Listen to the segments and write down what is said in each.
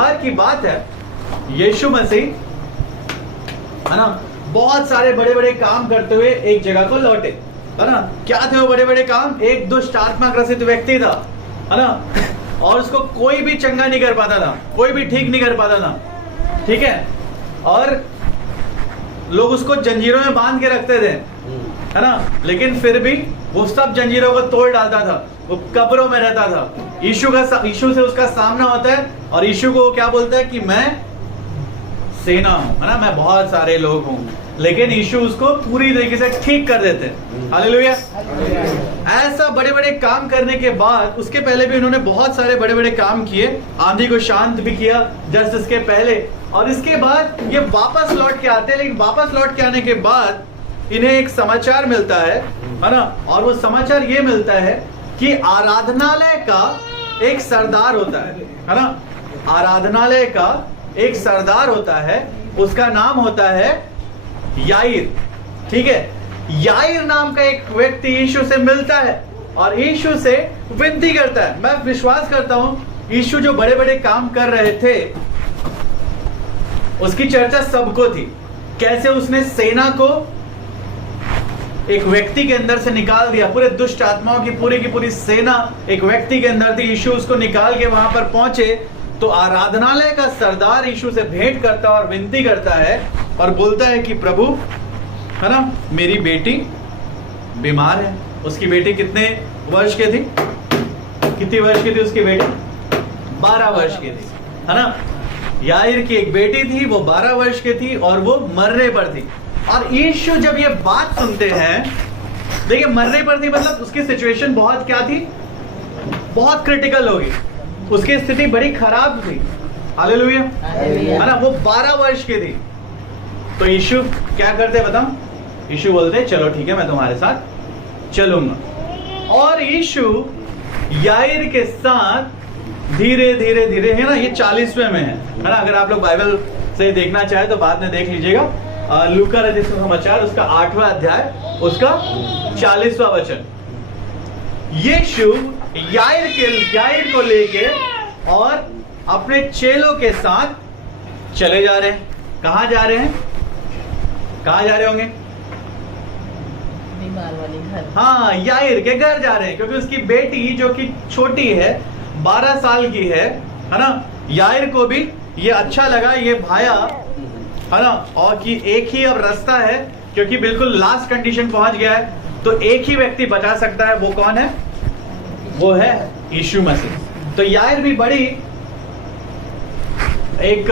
बार की बात है, यीशु मसीह है ना बहुत सारे बड़े बड़े काम करते हुए एक जगह को लौटे, है ना। क्या थे वो बड़े बड़े काम? एक दुष्ट आत्मा ग्रसित व्यक्ति था, है ना, और उसको कोई भी चंगा नहीं कर पाता था, कोई भी ठीक नहीं कर पाता था, ठीक है। और लोग उसको जंजीरों में बांध के रखते थे, है ना, लेकिन फिर भी वो सब जंजीरों को तोड़ डालता था, वो कब्रों में रहता था। यीशु से उसका सामना होता है और यीशु को क्या बोलता है कि मैं सेना हूं, है ना, मैं बहुत सारे लोग हूं, लेकिन यीशु उसको पूरी तरीके से ठीक कर देते हैं। हालेलुया। ऐसा बड़े बड़े काम करने के बाद, उसके पहले भी उन्होंने बहुत सारे बड़े बड़े काम किए, आंधी को शांत भी किया जस्ट इसके पहले, और इसके बाद ये वापस लौट के आते हैं। लेकिन वापस लौट के आने के बाद इन्हें एक समाचार मिलता है ना, और वो समाचार ये मिलता है कि आराधनालय का एक सरदार होता है ना, आराधनालय का एक सरदार होता है, उसका नाम होता है याईर, ठीक है। याईर नाम का एक व्यक्ति यीशु से मिलता है और यीशु से विनती करता है। मैं विश्वास करता हूं यीशु जो बड़े बड़े काम कर रहे थे उसकी चर्चा सबको थी, कैसे उसने सेना को एक व्यक्ति के अंदर से निकाल दिया, पूरे दुष्ट आत्माओं की पूरी सेना एक व्यक्ति के अंदर थी, यीशु उसको निकाल के वहां पर पहुंचे। तो आराधनालय का सरदार यीशु से भेंट करता है और विनती करता है और बोलता है कि प्रभु, है ना, मेरी बेटी बीमार है। उसकी बेटी कितने वर्ष की थी? कितनी वर्ष की थी उसकी बेटी? 12 वर्ष की थी, है ना। याईर की एक बेटी थी, वो 12 वर्ष की थी और वो मरने पर थी। और यीशु जब ये बात सुनते हैं, देखिए मरने पर थी मतलब उसकी सिचुएशन बहुत क्या थी? बहुत क्रिटिकल होगी, उसकी स्थिति बड़ी खराब थी। हालेलुया, है ना। वो 12 वर्ष की थी। तो यीशु क्या करते बताओ? यीशु बोलते चलो ठीक है, मैं तुम्हारे साथ चलूंगा। और यीशु याईर के साथ धीरे धीरे धीरे, है ना, ये 40वें में है ना। अगर आप लोग बाइबल से देखना चाहे तो बाद में देख लीजिएगा। लूका रचित समाचार उसका 8वां अध्याय उसका 40वां वचन। यीशु याईर को लेके और अपने चेलों के साथ चले जा रहे हैं। कहां जा रहे हैं? कहां जा रहे होंगे? बीमार वाली घर। हाँ, याईर के घर जा रहे हैं, क्योंकि उसकी बेटी जो कि छोटी है, 12 साल की है ना। याईर को भी ये अच्छा लगा, ये भाया, है ना, और कि एक ही अब रास्ता है, क्योंकि बिल्कुल लास्ट कंडीशन पहुंच गया है, तो एक ही व्यक्ति बचा सकता है। वो कौन है? वो है यीशु मसीह। तो याईर भी बड़ी एक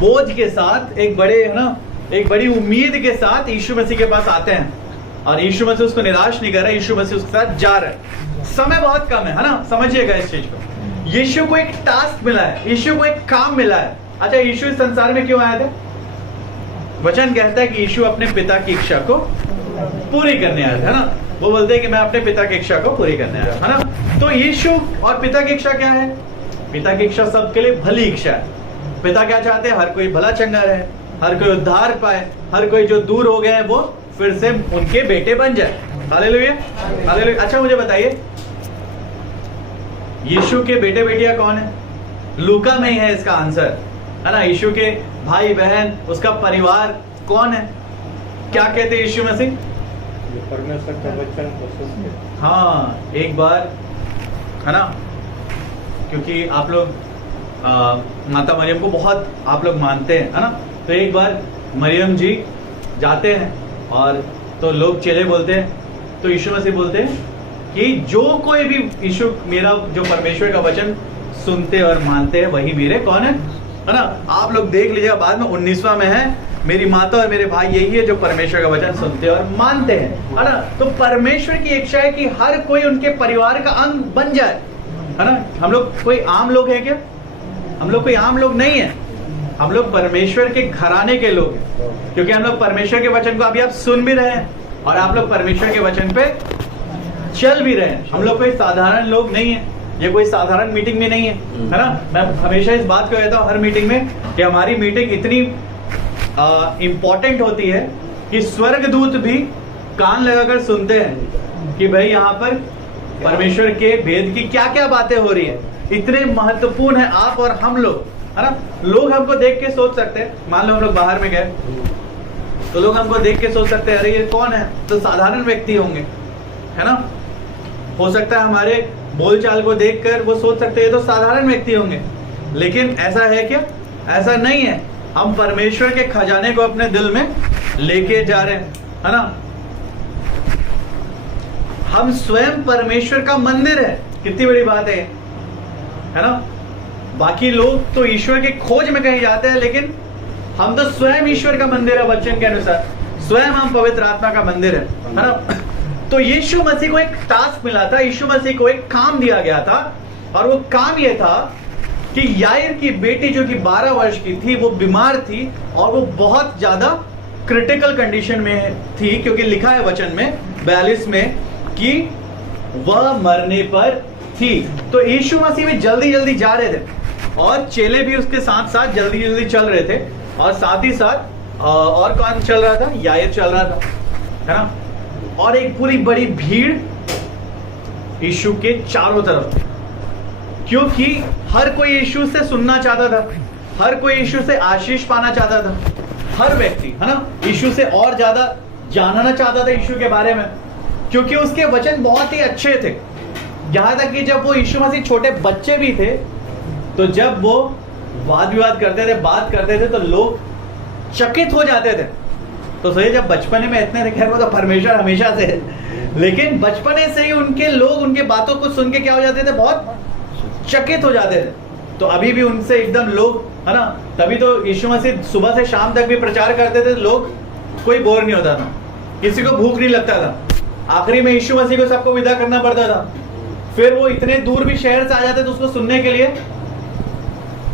बोझ के साथ, एक बड़े, है ना, एक बड़ी उम्मीद के साथ यीशु मसीह के पास आते हैं, और यीशु मसीह उसको निराश नहीं कर रहा है, यीशु मसीह उसके साथ जा रहा है। समय बहुत कम है ना, समझिएगा इस चीज को। यीशु को एक टास्क मिला है, यीशु को एक काम मिला है। अच्छा, यीशु इस संसार में क्यों आया था? वचन कहता है कि यीशु अपने पिता की इच्छा को पूरी करने आया था, है ना। वो बोलते हैं कि मैं अपने पिता की इच्छा को पूरी करने आया, है ना। तो यीशु और पिता की इच्छा क्या है? पिता की इच्छा सबके लिए भली इच्छा है। पिता क्या चाहते हैं? हर कोई भला चंगा रहे, हर कोई उद्धार पाए, हर कोई जो दूर हो गए हैं वो फिर से उनके बेटे बन जाए। Hallelujah, hallelujah. अच्छा, मुझे बताइए यीशु के बेटे बेटियां कौन है? लूका में ही है इसका आंसर, है ना। यीशु के भाई बहन, उसका परिवार कौन है? क्या कहते हैं यीशु मसीह? परमेश्वर का वचन। हाँ, एक बार, है ना, क्योंकि आप लोग माता मरियम को बहुत आप लोग मानते हैं, है ना। तो एक बार मरियम जी जाते हैं और तो लोग चेले बोलते हैं, तो यीशु मसीह बोलते हैं कि जो कोई भी यीशु मेरा जो परमेश्वर का वचन सुनते और मानते हैं वही मेरे कौन है ना। आप लोग देख लीजिएगा, बाद में 19वां में है, मेरी माता और मेरे भाई यही है जो परमेश्वर का वचन सुनते और मानते हैं, है ना। तो परमेश्वर की इच्छा है कि हर कोई उनके परिवार का अंग बन जाए, है ना। हम लोग कोई आम लोग हैं क्या? हम लोग कोई आम लोग नहीं है, हम लोग परमेश्वर के घराने के लोग हैं, क्योंकि हम लोग परमेश्वर के वचन को अभी आप सुन भी रहे हैं और आप लोग परमेश्वर के वचन पे चल भी रहे हैं। हम लोग कोई साधारण लोग नहीं है, ये कोई साधारण मीटिंग में नहीं है ना। मैं हमेशा इस बात को कहता हूँ हर मीटिंग में कि हमारी मीटिंग इतनी इंपॉर्टेंट होती है कि स्वर्गदूत भी कान लगाकर सुनते हैं कि भाई यहाँ पर परमेश्वर के भेद की क्या क्या बातें हो रही है। इतने महत्वपूर्ण है आप और हम लोग, है ना। लोग हमको देख के सोच सकते हैं, मान लो हम लोग बाहर में गए तो लोग हमको देख के सोच सकते हैं अरे ये कौन है, तो साधारण व्यक्ति होंगे, है ना। हो सकता है हमारे बोलचाल को देखकर वो सोच सकते हैं ये तो साधारण व्यक्ति होंगे, लेकिन ऐसा है क्या? ऐसा नहीं है। हम परमेश्वर के खजाने को अपने दिल में लेके जा रहे हैं, है ना। हम स्वयं परमेश्वर का मंदिर है, कितनी बड़ी बात है ना। बाकी लोग तो ईश्वर के खोज में कहीं जाते हैं, लेकिन हम तो स्वयं ईश्वर का मंदिर है। वचन के अनुसार स्वयं हम पवित्र आत्मा का मंदिर है ना। तो यीशु मसीह को एक टास्क मिला था, यीशु मसीह को एक काम दिया गया था, और वो काम ये था कि याईर की बेटी जो कि 12 वर्ष की थी, वो बीमार थी और वो बहुत ज्यादा क्रिटिकल कंडीशन में थी, क्योंकि लिखा है वचन में 42 में कि वह मरने पर थी। तो यीशु मसीह भी जल्दी जल्दी जा रहे थे और चेले भी उसके साथ साथ जल्दी जल्दी चल रहे थे, और साथ ही साथ और कौन चल रहा था? याईर चल रहा था, है ना। और एक पूरी बड़ी भीड़ यीशु के चारों तरफ थी, क्योंकि हर कोई यीशु से सुनना चाहता था, हर कोई यीशु से आशीष पाना चाहता था, हर व्यक्ति, है ना, यीशु से और ज्यादा जानना चाहता था यीशु के बारे में, क्योंकि उसके वचन बहुत ही अच्छे थे। यहां तक कि जब वो यीशु मसीह छोटे बच्चे भी थे, तो जब वो वाद विवाद करते थे, बात करते थे, तो लोग चकित हो जाते थे। तो सही, जब बचपने में इतने थे, खैर वो तो परमेश्वर हमेशा से है, लेकिन बचपने से ही उनके लोग उनके बातों को सुन के क्या हो जाते थे? बहुत चकित हो जाते थे। तो अभी भी उनसे एकदम लोग, है ना, तभी तो यीशु मसीह सुबह से शाम तक भी प्रचार करते थे, लोग कोई बोर नहीं होता था, किसी को भूख नहीं लगता था। आखिरी में यीशु मसीह को सबको विदा करना पड़ता था। फिर वो इतने दूर भी शहर से आ जाते थे उसको सुनने के लिए,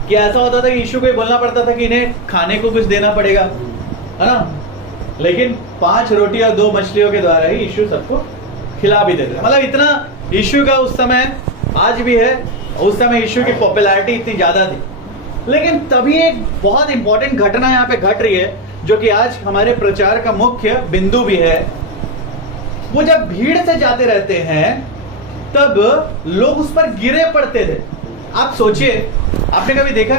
कि ऐसा होता था कि यीशु को बोलना पड़ता था कि इन्हें खाने को कुछ देना पड़ेगा, है ना। लेकिन 5 रोटी और 2 मछलियों के द्वारा ही यीशु सबको खिला भी देते। मतलब इतना यीशु का उस समय, आज भी है, उस समय यीशु की पॉपुलैरिटी इतनी ज्यादा थी। लेकिन तभी एक बहुत इंपॉर्टेंट घटना यहाँ पे घट रही है, जो कि आज हमारे प्रचार का मुख्य बिंदु भी है। वो जब भीड़ से जाते रहते हैं, तब लोग उस पर गिरे पड़ते थे। आप सोचिए, आपने कभी देखा,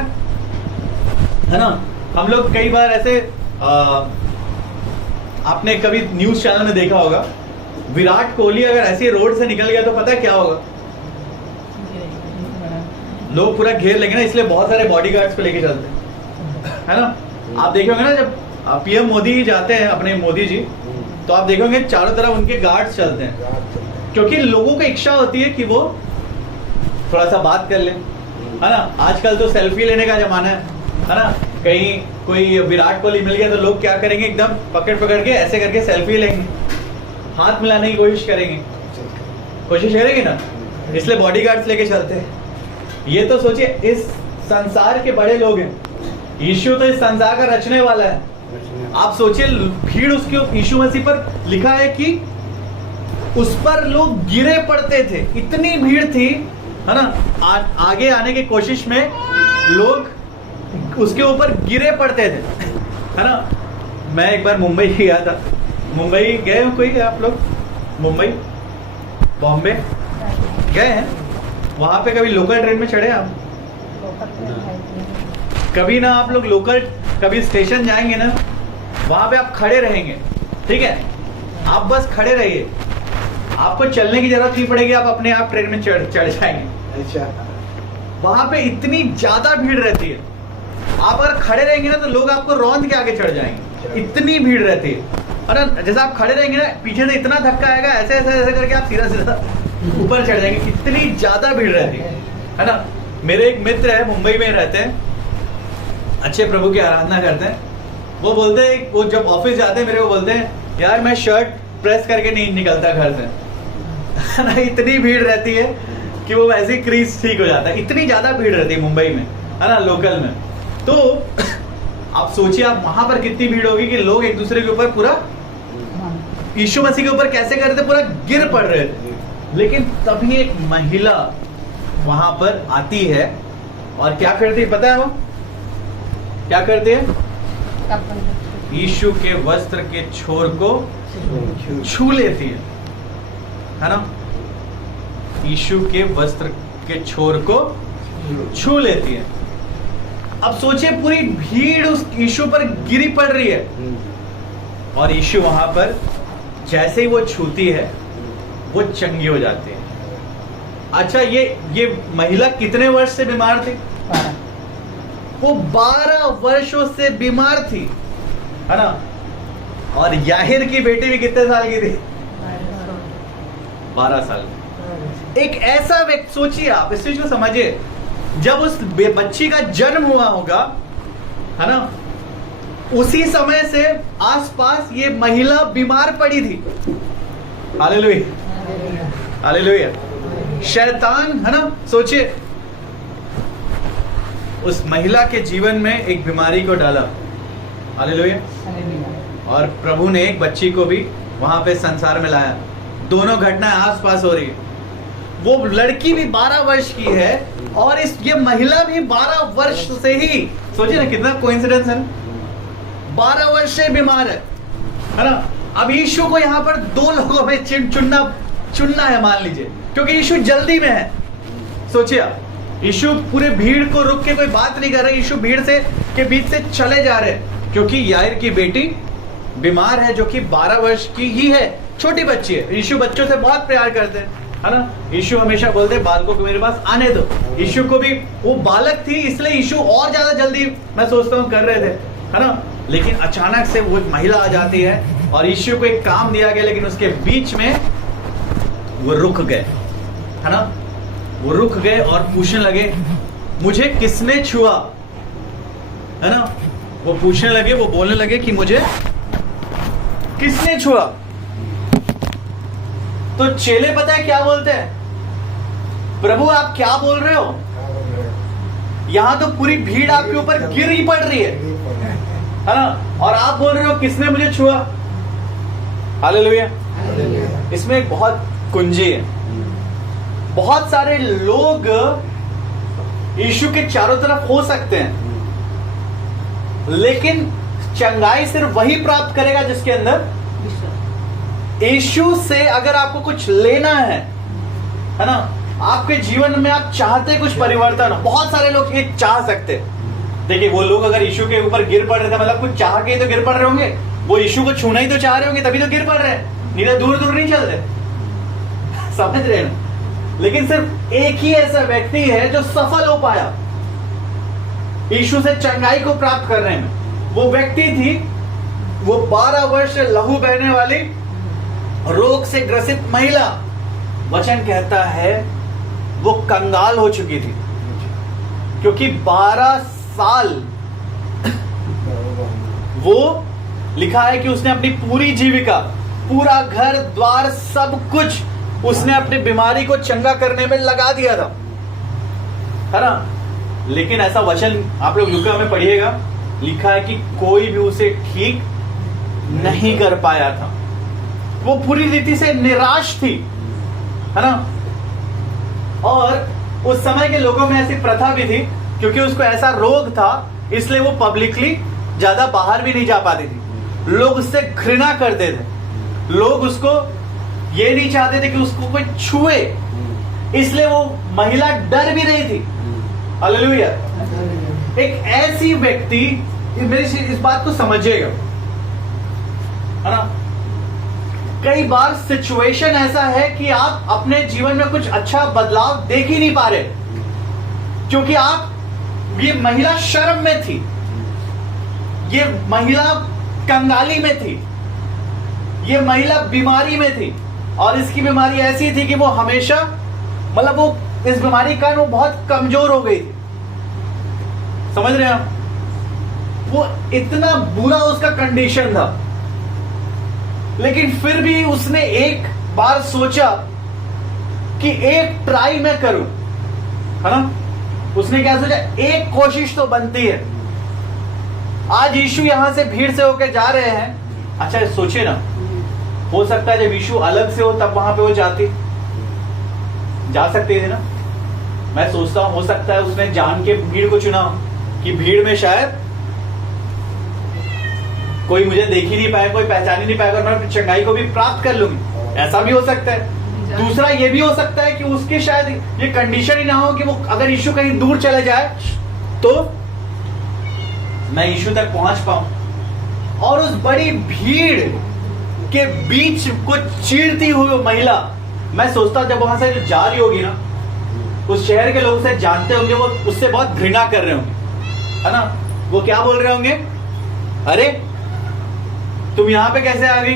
है ना, हम लोग कई बार ऐसे आपने कभी न्यूज चैनल में देखा होगा, विराट कोहली अगर ऐसे रोड से निकल गया तो पता है क्या होगा? लोग पूरा घेर लेंगे ना, इसलिए बहुत सारे बॉडीगार्ड्स को लेके चलते हैं, है ना। आप देखे होंगे ना, जब पीएम मोदी जाते हैं, अपने मोदी जी, तो आप देखोगे चारों तरफ उनके गार्ड्स चलते हैं, क्योंकि लोगों की इच्छा होती है कि वो थोड़ा सा बात कर ले, है ना। आजकल तो सेल्फी लेने का जमाना है ना। कहीं कोई विराट कोहली मिल गया तो लोग क्या करेंगे? एकदम पकड़ के ऐसे करके सेल्फी लेंगे, हाथ मिलाने की कोशिश करेंगे ना, इसलिए बॉडीगार्ड्स लेके चलते हैं। ये तो सोचिए, इस संसार के बड़े लोग हैं, यीशु तो इस संसार का रचने वाला है। आप सोचिए, भीड़ उसके यीशु मसीह पर लिखा है कि उस पर लोग गिरे पड़ते थे, इतनी भीड़ थी, है ना। आगे आने की कोशिश में लोग उसके ऊपर गिरे पड़ते थे, है ना। मैं एक बार मुंबई गया था। मुंबई गए हो कोई आप लोग? मुंबई, बॉम्बे गए हैं? वहां पे कभी लोकल ट्रेन में चढ़े आप? कभी ना आप लोग लोकल, कभी स्टेशन जाएंगे ना, वहां पे आप खड़े रहेंगे, ठीक है, आप बस खड़े रहिए, आपको चलने की जरूरत नहीं पड़ेगी, आप अपने आप ट्रेन में चढ़ जाएंगे। अच्छा, वहां पे इतनी ज्यादा भीड़ रहती है, आप अगर खड़े रहेंगे ना तो लोग आपको रौंद के आगे चढ़ जाएंगे, इतनी भीड़ रहती है। और जैसे आप खड़े रहेंगे ना, पीछे से इतना धक्का आएगा, ऐसे ऐसे ऐसे करके आप सीधा सीधा ऊपर चढ़ जाएंगे, इतनी ज्यादा भीड़ रहती है ना। मेरे एक मित्र है, मुंबई में रहते हैं, अच्छे प्रभु की आराधना करते हैं। वो बोलते हैं, वो जब ऑफिस जाते हैं मेरे को बोलते हैं, यार मैं शर्ट प्रेस करके नहीं निकलता घर से ना, इतनी भीड़ रहती है कि वो वैसे ही क्रीज ठीक हो जाता है, इतनी ज्यादा भीड़ रहती है मुंबई में, है ना, लोकल में। तो आप सोचिए, आप वहां पर कितनी भीड़ होगी कि लोग एक दूसरे के ऊपर पूरा यीशु मसीह के ऊपर कैसे करते, पूरा गिर पड़ रहे थे। लेकिन तभी एक महिला वहां पर आती है और क्या करती है पता है? वो क्या करती है? यीशु के वस्त्र के छोर को छू लेती है ना। यीशु के वस्त्र के छोर को छू लेती है। अब सोचिए पूरी भीड़ उस यीशु पर गिरी पड़ रही है और यीशु वहां पर जैसे ही वो छूती है वो चंगी हो जाती है। अच्छा, ये महिला कितने वर्ष से बीमार थी? वो 12 वर्षों से बीमार थी, है ना। और याहिर की बेटी भी कितने साल की थी? 12 साल। एक ऐसा व्यक्ति, सोचिए आप इस चीज को समझिए, जब उस बच्ची का जन्म हुआ होगा, है ना, उसी समय से आसपास ये महिला बीमार पड़ी थी। Hallelujah, hallelujah. शैतान, है ना, सोचिए उस महिला के जीवन में एक बीमारी को डाला। हालेलुया। और प्रभु ने एक बच्ची को भी वहां पे संसार में लाया। दोनों घटनाएं आसपास हो रही है। वो लड़की भी 12 वर्ष की है और ये महिला भी 12 वर्ष से ही, सोचिए ना कितना कोइंसिडेंस है, 12 वर्ष से बीमार है ना। अब यीशु को यहाँ पर 2 लोगों में चुनना है, मान लीजिए, क्योंकि यीशु जल्दी में है। सोचिए यीशु पूरे भीड़ को रुक के कोई बात नहीं कर रहे, यीशु भीड़ से के बीच से चले जा रहे हैं, क्योंकि याइर की बेटी बीमार है, जो कि 12 वर्ष की ही है, छोटी बच्ची है। यीशु बच्चों से बहुत प्यार करते हैं, है ना। यीशु हमेशा बोलते हैं बालकों को मेरे पास आने दो। यीशु को भी, वो बालक थी इसलिए यीशु और ज्यादा जल्दी, मैं सोचता हूँ, कर रहे थे, है ना। लेकिन अचानक से वो महिला आ जाती है और यीशु को एक काम दिया गया, लेकिन उसके बीच में वो रुक गए, है ना। वो रुक गए और पूछने लगे मुझे किसने छुआ, है ना। वो पूछने लगे, वो बोलने लगे कि मुझे किसने छुआ। तो चेले पता है क्या बोलते हैं? प्रभु आप क्या बोल रहे हो? यहां तो पूरी भीड़ आपके ऊपर गिर ही पड़ रही है ना, और आप बोल रहे हो किसने मुझे छुआ। हालेलुया। इसमें एक बहुत कुंजी है। बहुत सारे लोग यीशु के चारों तरफ हो सकते हैं, लेकिन चंगाई सिर्फ वही प्राप्त करेगा जिसके अंदर यीशु से अगर आपको कुछ लेना है ना, आपके जीवन में आप चाहते कुछ परिवर्तन, बहुत सारे लोग ये चाह सकते। देखिए वो लोग अगर यीशु के ऊपर गिर पड़ रहे थे, मतलब कुछ चाह के ही तो गिर पड़ रहे होंगे, वो यीशु को छूना ही तो चाह रहे होंगे, तभी तो गिर पड़ रहे हैं, नहीं तो दूर दूर नहीं चलते। समझ रहे हैं? लेकिन सिर्फ एक ही ऐसा व्यक्ति है जो सफल हो पाया यीशु से चंगाई को प्राप्त करने में। वो व्यक्ति थी, वो 12 वर्ष से लहू बहने वाली रोग से ग्रसित महिला। वचन कहता है वो कंगाल हो चुकी थी, क्योंकि 12 साल वो लिखा है कि उसने अपनी पूरी जीविका, पूरा घर द्वार, सब कुछ उसने अपनी बीमारी को चंगा करने में लगा दिया था, है ना। लेकिन ऐसा वचन आप लोग लूका में पढ़िएगा, लिखा है कि कोई भी उसे ठीक नहीं कर पाया था। वो पूरी रीति से निराश थी, है ना। और उस समय के लोगों में ऐसी प्रथा भी थी, क्योंकि उसको ऐसा रोग था, इसलिए वो पब्लिकली ज्यादा बाहर भी नहीं जा पाती थी। लोग उससे घृणा करते थे, लोग उसको ये नहीं चाहते थे कि उसको कोई छुए, इसलिए वो महिला डर भी रही थी। हालेलुया। एक ऐसी व्यक्ति, मेरी इस बात को समझिएगा, है ना। कई बार सिचुएशन ऐसा है कि आप अपने जीवन में कुछ अच्छा बदलाव देख ही नहीं पा रहे, क्योंकि आप, ये महिला शर्म में थी, ये महिला कंगाली में थी, ये महिला बीमारी में थी, और इसकी बीमारी ऐसी थी कि वो हमेशा, मतलब वो इस बीमारी का वो बहुत कमजोर हो गई थी। समझ रहे हैं आप? वो इतना बुरा उसका कंडीशन था, लेकिन फिर भी उसने एक बार सोचा कि एक ट्राई मैं करूं, है ना। उसने क्या सोचा, एक कोशिश तो बनती है। आज यीशु यहां से भीड़ से होकर जा रहे हैं। अच्छा सोचिए ना, हो सकता है जब यीशु अलग से हो तब वहां पे वो जा सकती थी ना। मैं सोचता हूं हो सकता है उसने जान के भीड़ को चुना कि भीड़ में शायद कोई मुझे देख ही नहीं पाएगा, कोई पहचान ही नहीं पाएगा, और मैं चंगाई को भी प्राप्त कर लूंगी। ऐसा भी हो सकता है दूसरा ये भी हो सकता है कि उसके शायद ये कंडीशन ही ना हो कि वो अगर यीशु कहीं दूर चले जाए तो मैं यीशु तक पहुंच पाऊं। और उस बड़ी भीड़ के बीच को चीरती हुई महिला, मैं सोचता जब वहां से जो जा रही होगी ना, उस शहर के लोग उसे जानते होंगे, वो उससे बहुत घृणा कर रहे होंगे, है ना। वो क्या बोल रहे होंगे, अरे तुम यहां पे कैसे आ गई,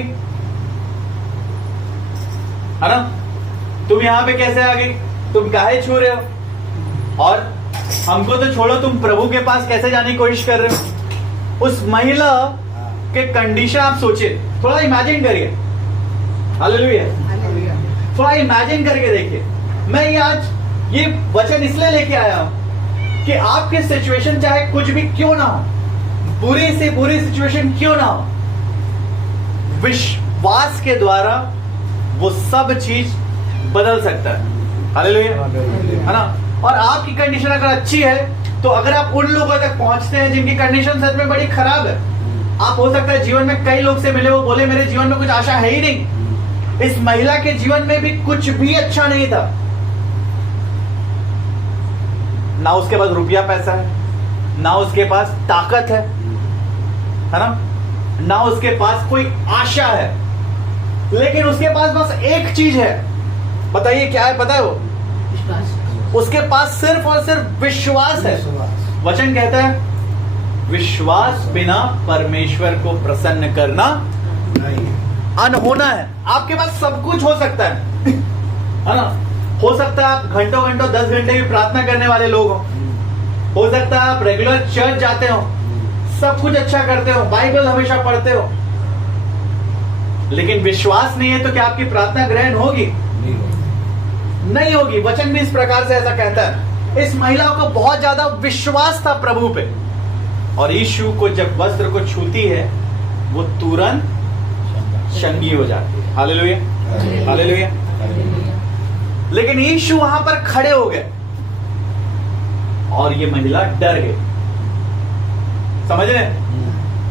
है ना, तुम यहां पे कैसे आ गई, तुम काहे छू रहे हो, और हमको तो छोड़ो, तुम प्रभु के पास कैसे जाने की कोशिश कर रहे हो। उस महिला के कंडीशन आप सोचिए, थोड़ा इमेजिन करिए, हालेलुया, थोड़ा इमेजिन करके देखिए। मैं ये आज ये वचन इसलिए लेके आया हूं कि आपके सिचुएशन चाहे कुछ भी क्यों ना हो, बुरी से बुरी सिचुएशन क्यों ना हो, विश्वास के द्वारा वो सब चीज बदल सकता है। हालेलुया, है ना। और आपकी कंडीशन अगर अच्छी है तो अगर आप उन लोगों तक पहुंचते हैं जिनकी कंडीशन सच में बड़ी खराब है, आप हो सकता है जीवन में कई लोग से मिले, वो बोले मेरे जीवन में कुछ आशा है ही नहीं। इस महिला के जीवन में भी कुछ भी अच्छा नहीं था, ना उसके पास रुपया पैसा है, ना उसके पास ताकत है ना, ना उसके पास कोई आशा है, लेकिन उसके पास बस एक चीज है। बताइए क्या है, पता है वो? उसके पास सिर्फ और सिर्फ विश्वास है। वचन कहता है विश्वास बिना परमेश्वर को प्रसन्न करना अनहोना है। आपके पास सब कुछ हो सकता है ना। हो सकता है आप घंटों घंटों 10 घंटे भी प्रार्थना करने वाले लोग हो सकता है आप रेगुलर चर्च जाते हो, सब कुछ अच्छा करते हो, बाइबल हमेशा पढ़ते हो, लेकिन विश्वास नहीं है तो क्या आपकी प्रार्थना ग्रहण होगी? नहीं होगी। वचन भी इस प्रकार से ऐसा कहता है। इस महिला को बहुत ज्यादा विश्वास था प्रभु पे, और यीशु को जब वस्त्र को छूती है वो तुरंत चंगी हो जाती है। Hallelujah, hallelujah. लेकिन यीशु वहां पर खड़े हो गए और ये महिला डर गई। समझ रहे?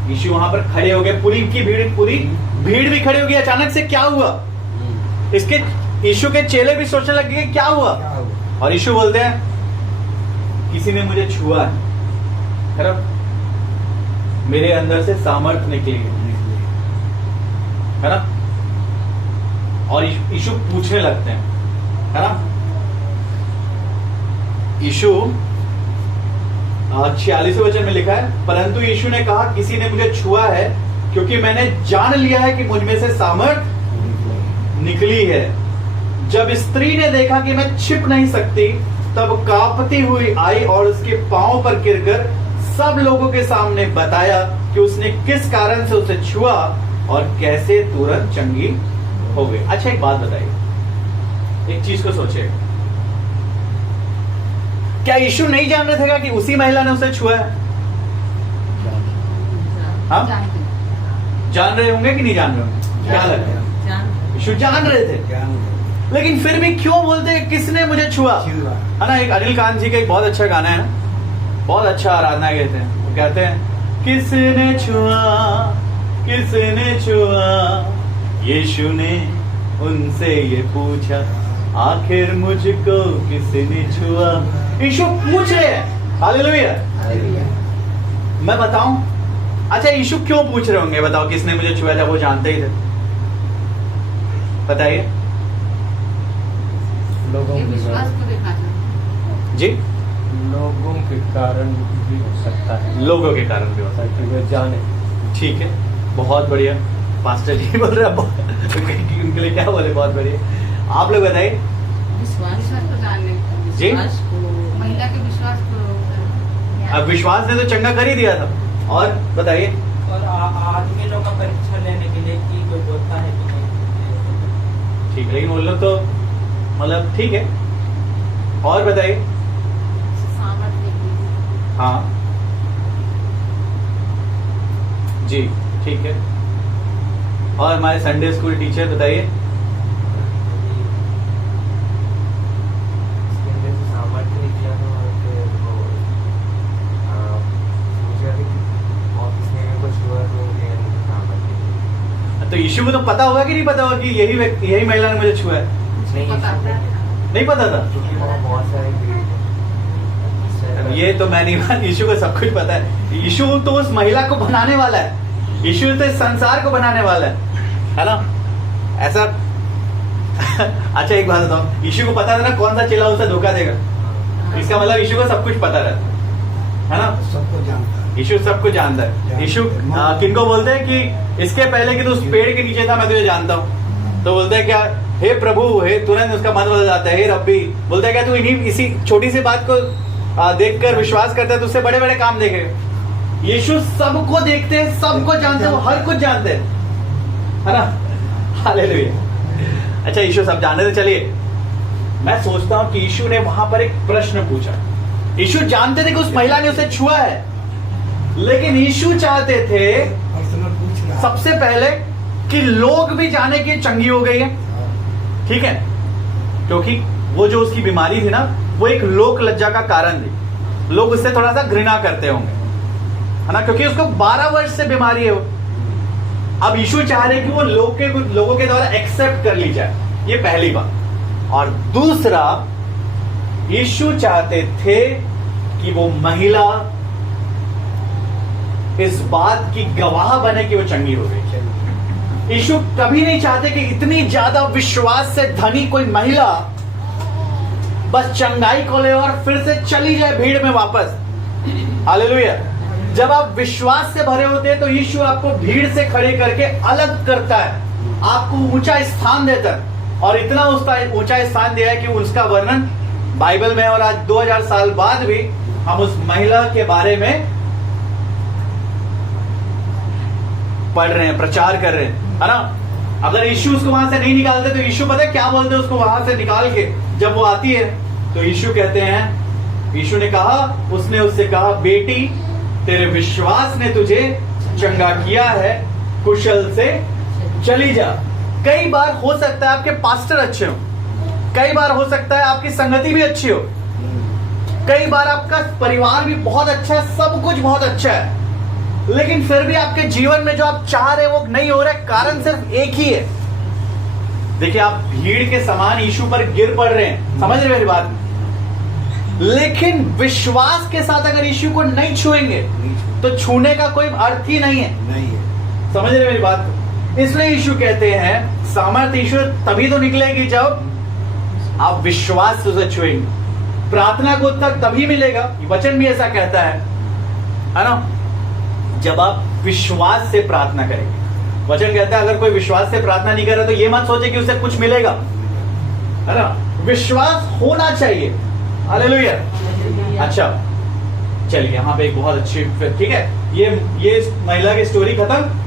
यीशु वहां पर खड़े हो गए, पूरी भीड़ भी खड़ी हो गई। अचानक से क्या हुआ? इसके यीशु के चेले भी सोचने लगे कि क्या हुआ, और यीशु बोलते हैं किसी ने मुझे छुआ है, मेरे अंदर से सामर्थ निकली है ना। और यीशु पूछने लगते हैं, है ना। यीशु 46वें वचन में लिखा है, परंतु यीशु ने कहा किसी ने मुझे छुआ है क्योंकि मैंने जान लिया है कि मुझ में से सामर्थ निकली है। जब स्त्री ने देखा कि मैं छिप नहीं सकती, तब कांपती हुई आई और उसके पांव पर गिरकर सब लोगों के सामने बताया कि उसने किस कारण से उसे छुआ और कैसे तुरंत चंगी हो गई। अच्छा एक बात बताइए, एक चीज को सोचिए, क्या यीशु नहीं जान रहे थे कि उसी महिला ने उसे छुआ है? हाँ, जान रहे होंगे कि नहीं जान रहे होंगे? क्या लगता है? यीशु जान रहे थे, लेकिन फिर भी क्यों बोलते हैं किसने मुझे छुआ? है ना। एक अनिल कांत जी का एक बहुत अच्छा गाना है, बहुत अच्छा आराधना कहते हैं, वो कहते हैं किसने छुआ, किसने छुआ, यीशु ने उनसे ये पूछा, आखिर मुझको किसने छुआ। यीशु पूछ रहे हैं। हालेलुया। मैं बताऊं? अच्छा यीशु क्यों पूछ रहे होंगे? बताओ किसने मुझे छुआ, जब वो जानते ही थे। बताइए। लोगों विश्वास को देखा जी, लोगों के कारण भी हो सकता है, लोगों के कारण भी हो सकता ताकि वे जाने। है। ठीक है, बहुत बढ़िया। पास्टर जी बोल रहे हैं उनके लिए क्या बोले, बहुत बढ़िया। आप लोग बताइए। विश्वास को जानने, जी? विश्वास को, महिला के विश्वास को। अब विश्वास ने तो चंगा कर ही दिया था। और बताइए। और आदमियों का परीक्षा लेने के लिए कि कोई बोलता है कि नहीं। ठीक है, लेकिन बोल लो तो मतलब ठीक है। और बताइए। सामर्थ्य की। हाँ जी, ठीक है। और हमारे संडे स्कूल टीचर बताइए। इसके अंदर से सामर्थ्य निकला था और फिर वो मुझे अभी ऑफिस में कुछ हुआ तो मेरे अंदर सामर्थ्य। तो यीशु को तो पता होगा कि नहीं पता होगा कि यही व्यक्ति, यही महिला ने मुझे छुआ है? नहीं पता था। नहीं पता था? क्योंकि वहाँ बहुत सारे भीड़ थे। अब ये तो मैं नहीं मान, यीशु को सब कुछ पता है। यीशु तो उस महिला को बनाने वाला है, यीशु तो इस संसार को बनाने वाला है ना? ऐसा अच्छा एक बात बताओ, यीशु को पता था ना कौन सा चेला उसे धोखा देगा? इसका मतलब यीशु को सब कुछ पता रहता है ना? सबको जानता है। यीशु सबको जानता है। यीशु किनको बोलते हैं कि इसके पहले कि तू उस पेड़ के नीचे था मैं तुझे जानता हूँ, तो बोलते हैं क्या, हे प्रभु, हे, तुरंत उसका मन बदल जाता है, हे रब्बी। बोलता है क्या तू इन्हीं इसी छोटी सी बात को देखकर विश्वास करता है तो उससे बड़े बड़े काम देखेगा। यीशु सबको देखते हैं, सबको जानते हैं, वो हर कुछ जानते हैं, है ना? हालेलुया। अच्छा, यीशु सब जानते थे। चलिए, मैं सोचता हूं कि यीशु ने वहां पर एक प्रश्न पूछा। यीशु जानते थे कि उस महिला ने उसे छुआ है, लेकिन यीशु चाहते थे पर्सनल पूछ रहा है। सबसे पहले कि लोग भी जाने की चंगी हो गई है, ठीक है? क्योंकि वो जो उसकी बीमारी थी ना, वो एक लोक लज्जा का कारण थी। लोग उससे थोड़ा सा घृणा करते होंगे, है ना? क्योंकि उसको 12 वर्ष से बीमारी है वो। अब यीशु चाह रहे कि वो लोगों के द्वारा एक्सेप्ट कर ली जाए, ये पहली बात। और दूसरा, यीशु चाहते थे कि वो महिला इस बात की गवाह बने कि वो चंगी हो गई। यीशु कभी नहीं चाहते कि इतनी ज्यादा विश्वास से धनी कोई महिला बस चंगाई को ले और फिर से चली जाए भीड़ में वापस। हालेलुया। जब आप विश्वास से भरे होते हैं तो यीशु आपको भीड़ से खड़े करके अलग करता है, आपको ऊंचा स्थान देता है। और इतना उसका ऊंचा स्थान दिया है कि उसका वर्णन बाइबल में, और आज 2000 साल बाद भी हम उस महिला के बारे में पढ़ रहे हैं, प्रचार कर रहे हैं, है ना? अगर यीशु उसको वहां से नहीं निकालते तो यीशु पता है क्या बोलते हैं उसको वहां से निकाल के? जब वो आती है तो यीशु कहते हैं, यीशु ने कहा, उसने उससे कहा, बेटी, तेरे विश्वास ने तुझे चंगा किया है, कुशल से चली जा। कई बार हो सकता है आपके पास्टर अच्छे हो, कई बार हो सकता है आपकी संगति भी अच्छी हो, कई बार आपका परिवार भी बहुत अच्छा है, सब कुछ बहुत अच्छा है, लेकिन फिर भी आपके जीवन में जो आप चाह रहे वो नहीं हो रहा है। कारण सिर्फ एक ही है। देखिए, आप भीड़ के समान यीशु पर गिर पड़ रहे हैं, समझ रहे मेरी बात? लेकिन विश्वास के साथ अगर यीशु को नहीं छुएंगे तो छूने का कोई अर्थ ही नहीं है। समझ रहे मेरी बात? इसलिए यीशु कहते हैं, सामर्थ्य यीशु तभी तो निकलेगी जब आप विश्वास से उसे छुएंगे। प्रार्थना को उत्तर तभी मिलेगा, वचन भी ऐसा कहता है ना? जब आप विश्वास से प्रार्थना करेंगे। वचन कहता है, अगर कोई विश्वास से प्रार्थना नहीं कर रहा तो ये मत सोचे कि उसे कुछ मिलेगा, है ना? विश्वास होना चाहिए। हालेलुया। अच्छा, चलिए, यहाँ पे एक बहुत अच्छी, ठीक है, ये इस महिला की स्टोरी खत्म।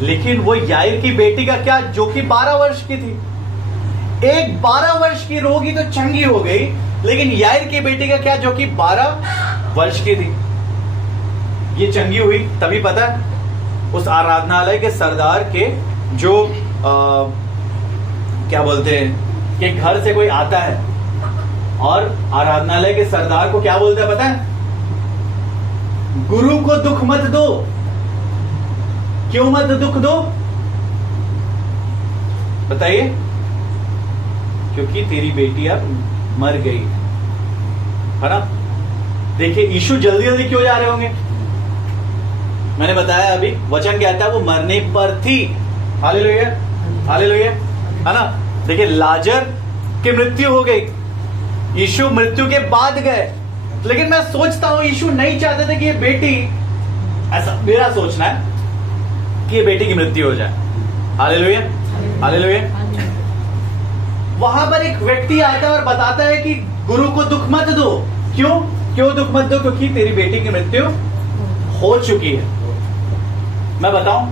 लेकिन वो याइर की बेटी का क्या, जो कि 12 वर्ष की थी? एक 12 वर्ष की रोगी तो चंगी हो गई, लेकिन याइर की बेटी का क्या, जो कि 12 वर्ष की थी? ये चंगी हुई तभी पता है, उस आराधनालय के सरदार के जो क्या बोलते हैं कि घर से कोई आता है और आराधनालय के सरदार को क्या बोलते हैं पता है? गुरु को दुख मत दो। क्यों मत दुख दो? बताइए। क्योंकि तेरी बेटी अब मर गई, है ना? देखिए, यीशु जल्दी जल्दी क्यों जा रहे होंगे? मैंने बताया अभी, वचन कहता है वो मरने पर थी। हालेलुया, हालेलुया, है ना? देखिए, लाजर की मृत्यु हो गई, यीशु मृत्यु के बाद गए, लेकिन मैं सोचता हूं यीशु नहीं चाहते थे कि ये बेटी, ऐसा मेरा सोचना है कि ये बेटी की मृत्यु हो जाए। Hallelujah, hallelujah. वहां पर एक व्यक्ति आता है और बताता है कि गुरु को दुख मत दो। क्यों दुख मत दो? क्योंकि तेरी बेटी की मृत्यु हो चुकी है। मैं बताऊं,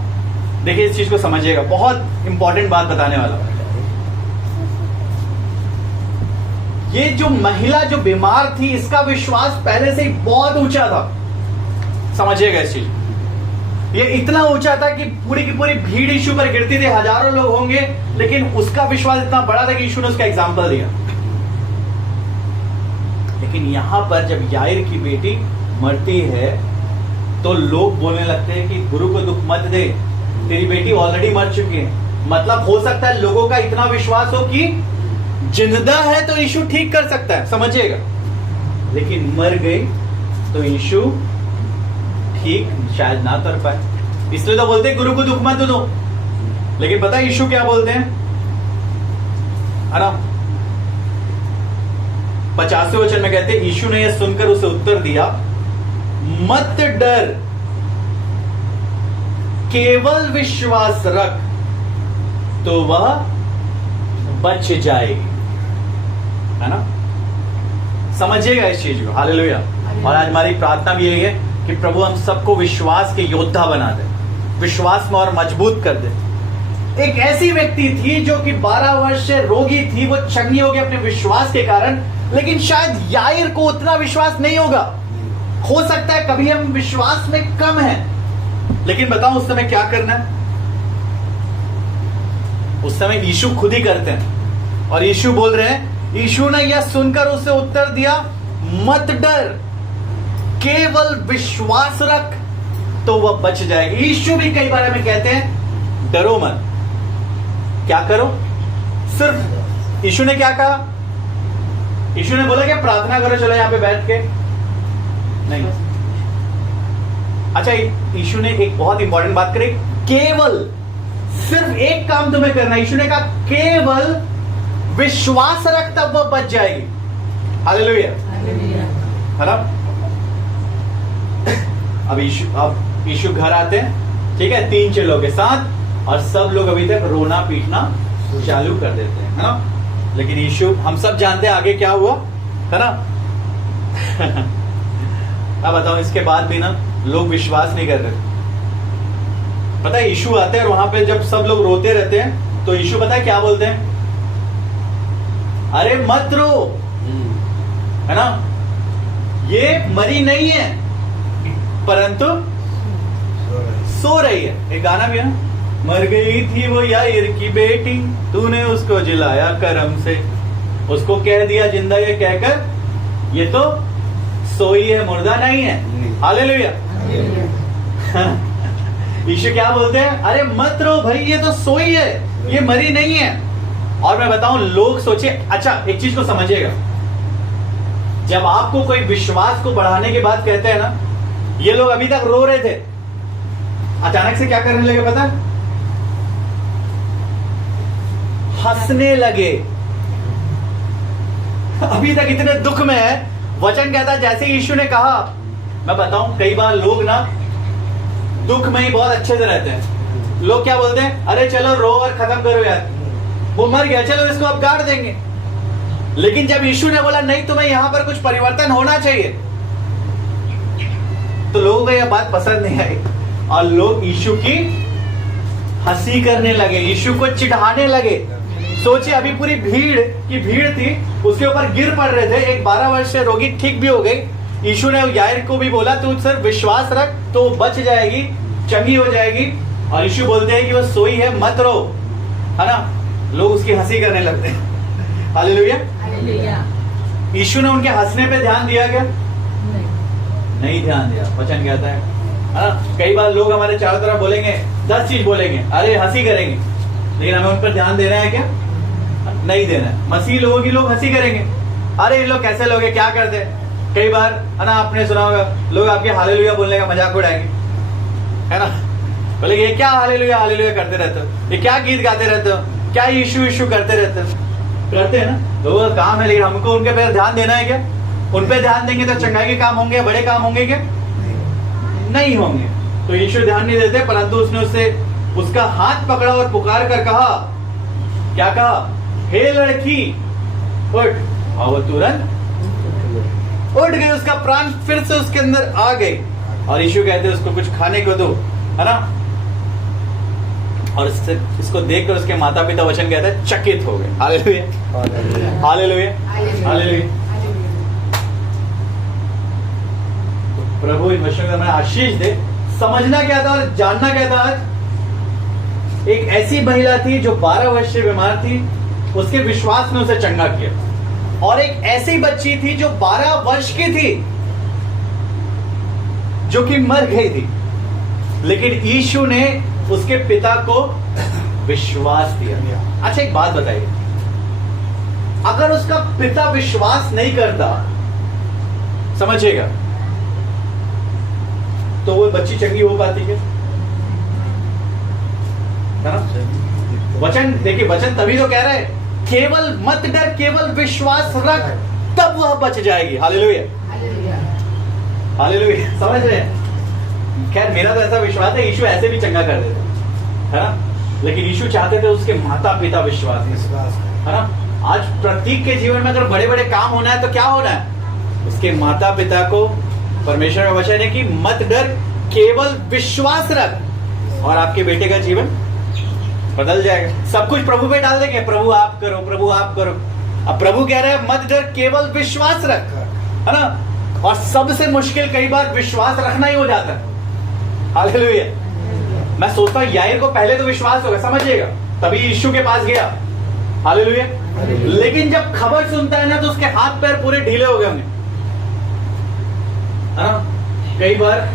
देखिए, इस चीज को समझिएगा, बहुत इंपॉर्टेंट बात बताने वाला हूं। ये जो महिला जो बीमार थी, इसका विश्वास पहले से ही बहुत ऊंचा था। समझिएगा इस चीज, ये इतना ऊंचा था कि पूरी की पूरी भीड़ यीशु पर गिरती थी, हजारों लोग होंगे, लेकिन उसका विश्वास इतना बड़ा था कि यीशु ने उसका एग्जाम्पल दिया। लेकिन यहां पर जब याइर की बेटी मरती है तो लोग बोलने लगते हैं कि गुरु को दुख मत दे, तेरी बेटी ऑलरेडी मर चुकी है। मतलब हो सकता है लोगों का इतना विश्वास हो कि जिंदा है तो यीशु ठीक कर सकता है, समझिएगा, लेकिन मर गई तो यीशु ठीक शायद ना कर पाए। इसलिए तो बोलते हैं गुरु को दुख मत दो। लेकिन पता है यीशु क्या बोलते हैं, है ना? 50वें वचन में कहते हैं, यीशु ने यह सुनकर उसे उत्तर दिया, मत डर, केवल विश्वास रख तो वह बच जाएगी। है ना? समझिएगा इस चीज को। हालेलुया। और आज हमारी प्रार्थना भी यही है कि प्रभु हम सबको विश्वास के योद्धा बना दे, विश्वास में और मजबूत कर दे। एक ऐसी व्यक्ति थी जो कि 12 वर्ष से रोगी थी, वो चंगी हो गई अपने विश्वास के कारण, लेकिन शायद याईर को उतना विश्वास नहीं होगा। हो सकता है कभी हम विश्वास में कम हैं, लेकिन बताओ उस समय क्या करना है? उस समय यीशु खुद ही करते हैं। और यीशु बोल रहे हैं, यीशु ने यह सुनकर उसे उत्तर दिया, मत डर, केवल विश्वास रख तो वह बच जाएगी। यीशु भी कई बार हमें कहते हैं, डरो मत, क्या करो? सिर्फ यीशु ने क्या कहा? यीशु ने बोला क्या प्रार्थना करो, चलो यहां पे बैठ के? नहीं। अच्छा, यीशु ने एक बहुत इंपॉर्टेंट बात करी, केवल, सिर्फ एक काम तुम्हें करना है। यीशु ने कहा केवल विश्वास रख तब वह बच जाएगी। हालेलुया, है ना? अब यीशु घर आते हैं, ठीक है, 3 चेलों के साथ, और सब लोग अभी तक रोना पीटना चालू कर देते हैं, है ना? लेकिन यीशु, हम सब जानते हैं आगे क्या हुआ, है ना? अब बताओ, इसके बाद भी ना लोग विश्वास नहीं कर रहे। पता है यीशु आते हैं और वहां पे जब सब लोग रोते रहते हैं तो यीशु पता है क्या बोलते हैं? अरे मत रो, है ना? ये मरी नहीं है परंतु सो रही है। एक गाना भी है ना, मर गई थी वो याईर की बेटी, तूने उसको जिलाया करम से, उसको कह दिया जिंदा ये कहकर, ये तो सोई है, मुर्दा नहीं है। हालेलुया। यीशु क्या बोलते हैं? अरे मत रो भाई, ये तो सोई है, ये मरी नहीं है। और मैं बताऊं, लोग सोचे, अच्छा एक चीज को समझिएगा, जब आपको कोई विश्वास को बढ़ाने के बाद कहते हैं ना, ये लोग अभी तक रो रहे थे, अचानक से क्या करने लगे पता है? हंसने लगे। अभी तक इतने दुख में है। वचन कहता है जैसे यीशु ने कहा, मैं बताऊं कई बार लोग ना दुख में ही बहुत अच्छे से रहते हैं। लोग क्या बोलते हैं? अरे चलो रो और खत्म करो यार, वो मर गया, चलो इसको अब गाड़ देंगे। लेकिन जब यीशु ने बोला नहीं, तुम्हें यहां पर कुछ परिवर्तन होना चाहिए, तो लोगों को यह बात पसंद नहीं आई और लोग यीशु की हंसी करने लगे, यीशु को चिढ़ाने लगे। सोचिए, अभी पूरी भीड़ की भीड़ थी, उसके ऊपर गिर पड़ रहे थे। एक 12 वर्ष से रोगी ठीक भी हो गई। यीशु ने याईर को भी बोला, तू सिर्फ विश्वास रख तो वो बच जाएगी, चंगी हो जाएगी। और यीशु बोलते हैं कि वो सोई है, मत रो, है ना? लोग उसकी हंसी करने लगते हैं। हालेलुया। यीशु ने उनके हंसने पे ध्यान दिया क्या? नहीं ध्यान दिया। वचन कहता है ना, कई बार लोग हमारे चारों तरफ बोलेंगे, 10 चीज बोलेंगे, अरे हंसी करेंगे, लेकिन हमें उन पर ध्यान देना है क्या? नहीं देना है। मसीह लोगों की लोग हंसी करेंगे, अरे ये लोग कैसे लोग हैं, क्या करते हैं। कई बार है ना, आपने सुना होगा, लोग आपके हालेलुया बोलने का मजाक उड़ाएंगे, है ना? बोले ये क्या हालेलुया हालेलुया करते रहते हो, ये क्या गीत गाते रहते हो, क्या यीशु यीशु करते रहते हो? करते हैं ना, लोगों का काम है, लेकिन हमको उनके पे ध्यान देना है क्या? उन पे ध्यान देंगे तो चंगाई के काम होंगे, बड़े काम होंगे क्या? नहीं होंगे। तो यीशु ध्यान नहीं देते, परंतु उसने उससे उसका हाथ पकड़ा और पुकार कर कहा, क्या कहा? हे लड़की उठ, और वो तुरंत उठ गई, उसका प्राण फिर से उसके अंदर आ गए। और यीशु कहते हैं उसको कुछ खाने को दो, है ना? और इसको देखकर उसके माता पिता, वचन कहता है, चकित हो गए। Hallelujah hallelujah hallelujah. प्रभु इन वचनों को हमें आशीष दे। समझना क्या था और जानना क्या था आज? एक ऐसी महिला थी जो 12 वर्ष से बीमार थी, उसके विश्वास ने उसे चंगा किया। और एक ऐसी बच्ची थी जो 12 वर्ष की थी, जो कि मर गई थी, लेकिन यीशु ने उसके पिता को विश्वास दिया। अच्छा एक बात बताइए, अगर उसका पिता विश्वास नहीं करता, समझिएगा, तो वो बच्ची चंगी हो पाती क्या? है ना? वचन देखिए, वचन तभी तो कह रहा है केवल मत डर, केवल विश्वास रख, तब वह बच जाएगी। Hallelujah, hallelujah. समझ रहे हैं? खैर मेरा तो ऐसा विश्वास है यीशु ऐसे भी चंगा कर देते, है ना? लेकिन यीशु चाहते थे उसके माता पिता विश्वास, है ना? आज प्रतीक के जीवन में अगर बड़े बड़े काम होना है तो क्या होना है? उसके माता पिता को, परमेश्वर का वचन है कि मत डर, केवल विश्वास रख, और आपके बेटे का जीवन बदल जाएगा। सब कुछ प्रभु पे डाल देंगे, प्रभु आप करो, प्रभु आप करो। अब प्रभु कह रहे हैं मत डर, केवल विश्वास रख, है ना? और सबसे मुश्किल कई बार विश्वास रखना ही हो जाता है। हालेलुया। मैं सोचता हूं याईर को पहले तो विश्वास होगा, समझिएगा, तभी यीशु के पास गया। हालेलुया। लेकिन जब खबर सुनता है ना तो उसके हाथ पैर पूरे ढीले हो गए होंगे, है ना? कई बार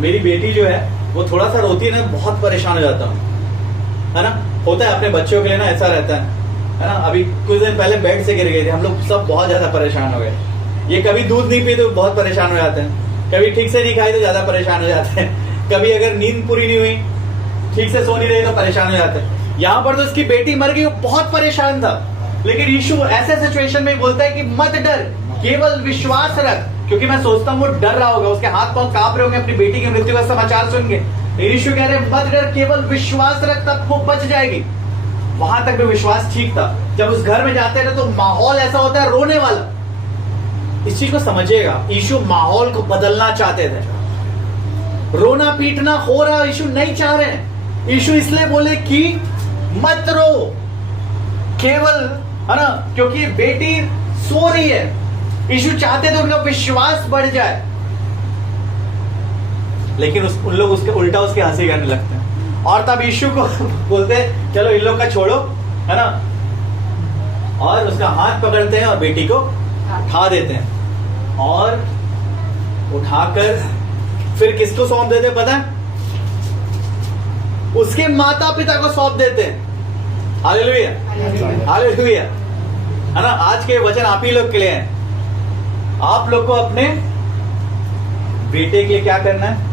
मेरी बेटी जो है वो थोड़ा सा रोती है ना, बहुत परेशान हो जाता हूं, है ना? होता है अपने बच्चों के लिए ना, ऐसा रहता है ना? अभी कुछ दिन पहले बेड से गिर गए थे, हम लोग सब बहुत ज्यादा परेशान हो गए। ये कभी दूध नहीं पी तो बहुत परेशान हो जाते हैं, कभी ठीक से नहीं खाई तो ज्यादा परेशान हो जाते हैं, कभी अगर नींद पूरी नहीं हुई, ठीक से सो नहीं रही तो परेशान हो जाते हैं। यहाँ पर तो उसकी बेटी मर गई, वो बहुत परेशान था, लेकिन यीशु ऐसे सिचुएशन में बोलता है कि मत डर, केवल विश्वास रख, क्योंकि मैं सोचता हूँ वो डर रहा होगा, उसके हाथ पांव कांप रहे होंगे अपनी बेटी की मृत्यु का समाचार सुन के। यीशु कह रहे मत डर, केवल विश्वास रख, तब वो बच जाएगी। वहां तक भी विश्वास ठीक था। जब उस घर में जाते हैं तो माहौल ऐसा होता है रोने वाला। इस चीज को समझिएगा, यीशु माहौल को बदलना चाहते थे। रोना पीटना हो रहा यीशु नहीं चाह रहे हैं। यीशु इसलिए बोले कि मत रो, केवल, है ना, क्योंकि बेटी सो रही है। यीशु चाहते थे उनका विश्वास बढ़ जाए, लेकिन उन लोग उसके उल्टा उसकी हंसी करने लगते हैं। और तब यीशु को बोलते हैं चलो इन लोग का छोड़ो, है ना, और उसका हाथ पकड़ते हैं और बेटी को उठा देते हैं, और उठाकर फिर किसको सौंप देते हैं पता है? उसके माता पिता को सौंप देते हैं। हालेलुया, हालेलुया, है ना? आज के वचन आप ही लोग के लिए हैं। आप लोग को अपने बेटे के लिए क्या करना है?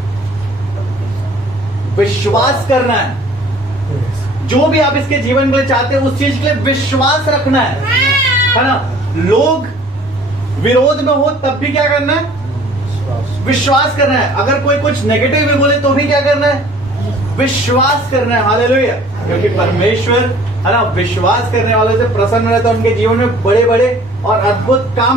विश्वास करना है। जो भी आप इसके जीवन के लिए चाहते हैं उस चीज के लिए विश्वास रखना है ना? लोग विरोध में हो तब भी क्या करना है? विश्वास करना है। अगर कोई कुछ नेगेटिव भी बोले तो भी क्या करना है? विश्वास करना है। हालेलुया। क्योंकि परमेश्वर, है ना, विश्वास करने वालों से प्रसन्न रहता है, उनके जीवन में बड़े बड़े और अद्भुत काम